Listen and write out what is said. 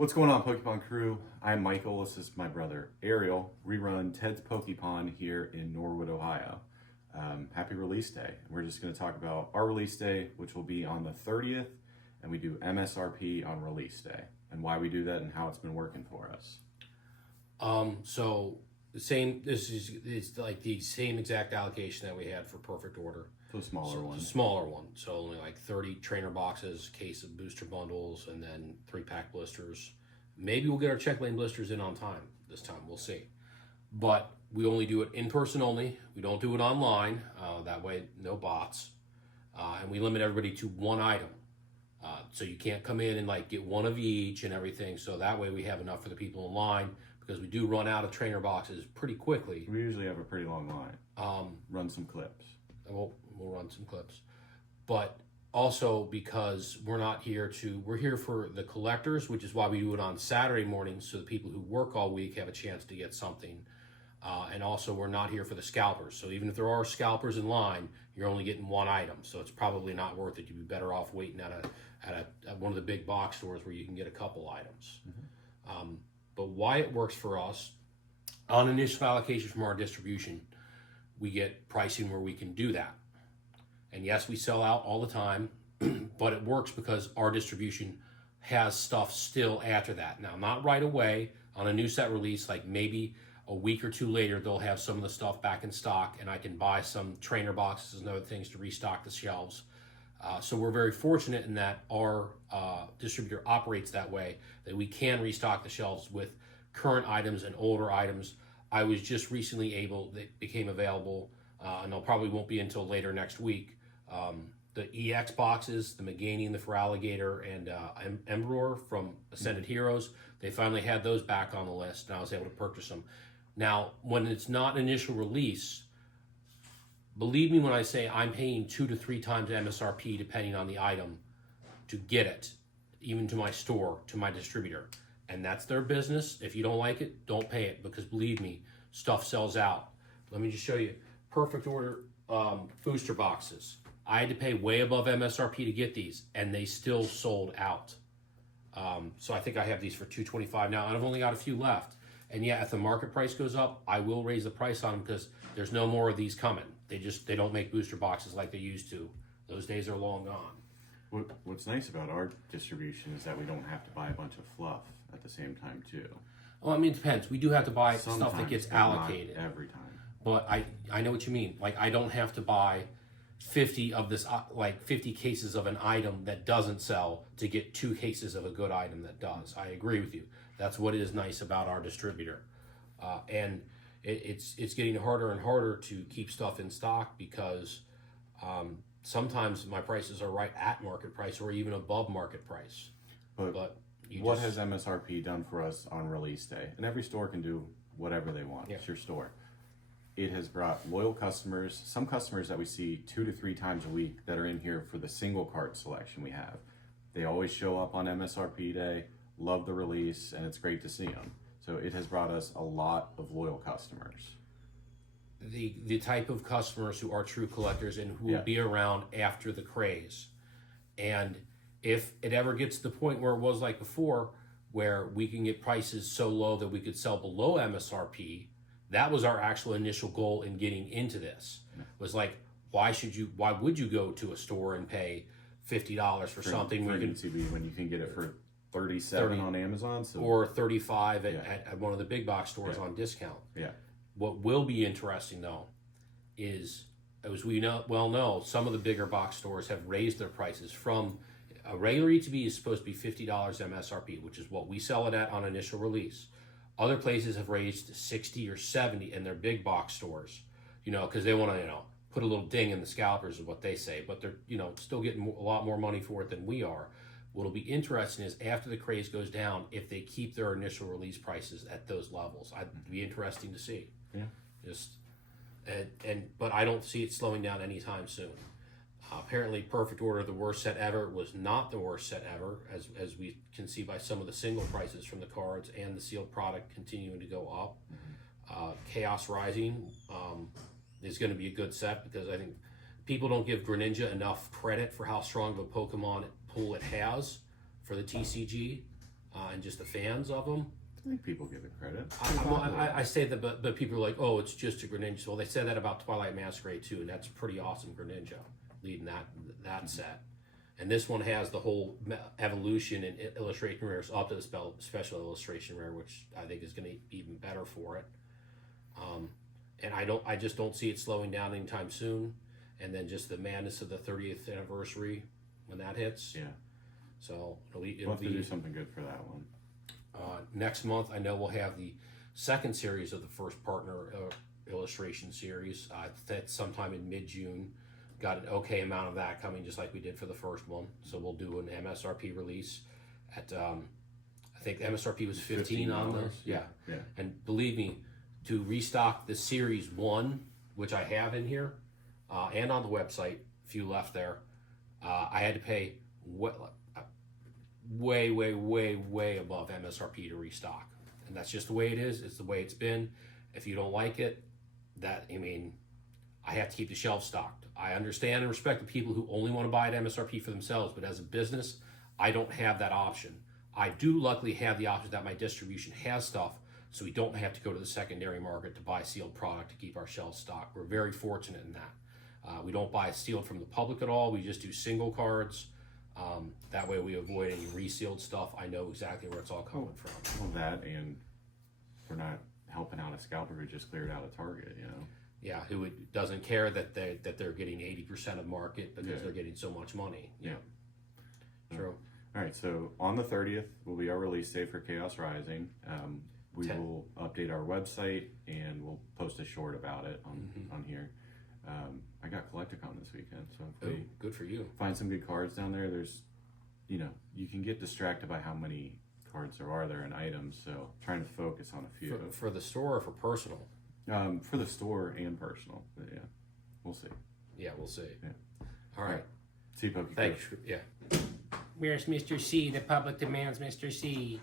What's going on, Pokemon crew? I'm Michael. This is my brother Ariel. We run Ted's Pokemon here in Norwood, Ohio. Happy release day. We're just going to talk about our release day, which will be on the 30th, and we do MSRP on release day, and why we do that and how it's been working for us. So the same. It's like the same exact allocation that we had for Perfect Order. The smaller one. The smaller one. So only like 30 trainer boxes, case of booster bundles, and then 3-pack blisters. Maybe we'll get our check lane blisters in on time this time. We'll see. But we only do it in person only. We don't do it online. That way, no bots. And we limit everybody to one item. So you can't come in and like get one of each and everything. So that way we have enough for the people in line, because we do run out of trainer boxes pretty quickly. We usually have a pretty long line. Run some clips. We'll run some clips. But also because we're here for the collectors, which is why we do it on Saturday mornings, so the people who work all week have a chance to get something. And also we're not here for the scalpers. So even if there are scalpers in line, you're only getting one item. So it's probably not worth it. You'd be better off waiting at one of the big box stores where you can get a couple items. Mm-hmm. But why it works for us, on initial allocation from our distribution, we get pricing where we can do that. And yes, we sell out all the time, but it works because our distribution has stuff still after that. Now, not right away on a new set release, like maybe a week or two later, they'll have some of the stuff back in stock, and I can buy some trainer boxes and other things to restock the shelves. So we're very fortunate in that our distributor operates that way, that we can restock the shelves with current items and older items. I was just recently that became available, and they'll probably won't be until later next week. The EX boxes, the Meganium, the Feraligatr, and Emperor from Ascended Heroes, they finally had those back on the list, and I was able to purchase them. Now, when it's not initial release, believe me when I say I'm paying 2 to 3 times MSRP depending on the item to get it, even to my store, to my distributor. And that's their business. If you don't like it, don't pay it, because believe me, stuff sells out. Let me just show you Perfect Order booster boxes. I had to pay way above MSRP to get these, and they still sold out. So I think I have these for $225 now, and I've only got a few left. And yeah, if the market price goes up, I will raise the price on them, because there's no more of these coming. They don't make booster boxes like they used to. Those days are long gone. What's nice about our distribution is that we don't have to buy a bunch of fluff at the same time too. Well, I mean, it depends. We do have to buy Sometimes, stuff that gets but allocated. not every time. But I know what you mean. Like, I don't have to buy 50 of this, like 50 cases of an item that doesn't sell to get 2 cases of a good item that does. I agree with you. That's what is nice about our distributor. And it's getting harder and harder to keep stuff in stock, because sometimes my prices are right at market price or even above market price. But what has MSRP done for us on release day? And every store can do whatever they want. Yeah. It's your store. It has brought loyal customers, some customers that we see 2 to 3 times a week that are in here for the single cart selection we have. They always show up on MSRP day, love the release, and it's great to see them. So it has brought us a lot of loyal customers. The type of customers who are true collectors and who will be around after the craze. And if it ever gets to the point where it was like before, where we can get prices so low that we could sell below MSRP, that was our actual initial goal in getting into this. Was like, why would you go to a store and pay $50 for something when you can get it for $37 on Amazon, or $35 at one of the big box stores on discount? Yeah. What will be interesting though is, as we know, some of the bigger box stores have raised their prices from a regular ETB is supposed to be $50 MSRP, which is what we sell it at on initial release. Other places have raised to 60 or 70 in their big box stores, because they want to, put a little ding in the scalpers is what they say, but they're, still getting a lot more money for it than we are. What'll be interesting is after the craze goes down, if they keep their initial release prices at those levels. It'd be interesting to see. Yeah. But I don't see it slowing down anytime soon. Apparently, Perfect Order, the worst set ever, was not the worst set ever, as we can see by some of the single prices from the cards and the sealed product continuing to go up. Chaos Rising is going to be a good set, because I think people don't give Greninja enough credit for how strong of a Pokemon pool it has for the TCG. and just the fans of them. I think people give it credit. I say that, but people are like, oh, it's just a Greninja. Well, they said that about Twilight Masquerade too, and that's a pretty awesome Greninja leading that set. And this one has the whole evolution and illustration rares up to the special illustration rare, which I think is going to be even better for it. And I just don't see it slowing down anytime soon. And then just the madness of the 30th anniversary when that hits. Yeah. So it'll we'll have to do something good for that one. Next month, I know we'll have the second series of the first partner illustration series. That's sometime in mid-June. Got an okay amount of that coming, just like we did for the first one. So we'll do an MSRP release at I think the MSRP was $15 on those. Yeah. And believe me, to restock the series 1, which I have in here, and on the website, a few left there, I had to pay way above MSRP to restock. And that's just the way it is. It's the way it's been. If you don't like it, I have to keep the shelf stocked. I understand and respect the people who only want to buy at MSRP for themselves, but as a business, I don't have that option. I do luckily have the option that my distribution has stuff, so we don't have to go to the secondary market to buy sealed product to keep our shelves stocked. We're very fortunate in that. We don't buy sealed from the public at all. We just do single cards. That way we avoid any resealed stuff. I know exactly where it's all coming from. Well, that, and we're not helping out a scalper who just cleared out a Target, you know? Yeah, who doesn't care that they're getting 80% of market because they're getting so much money. Yeah. True. All right, so on the 30th will be our release date for Chaos Rising. We will update our website and we'll post a short about it on here. I got Collecticon this weekend, so good for you. Find some good cards down there. There's, you can get distracted by how many cards there are there and items, so trying to focus on a few. For the store or for personal? For the store and personal, but yeah, we'll see. Yeah, we'll see. Yeah. All right. See you, Pokey. Thanks. Yeah. Where's Mr. C? The public demands Mr. C.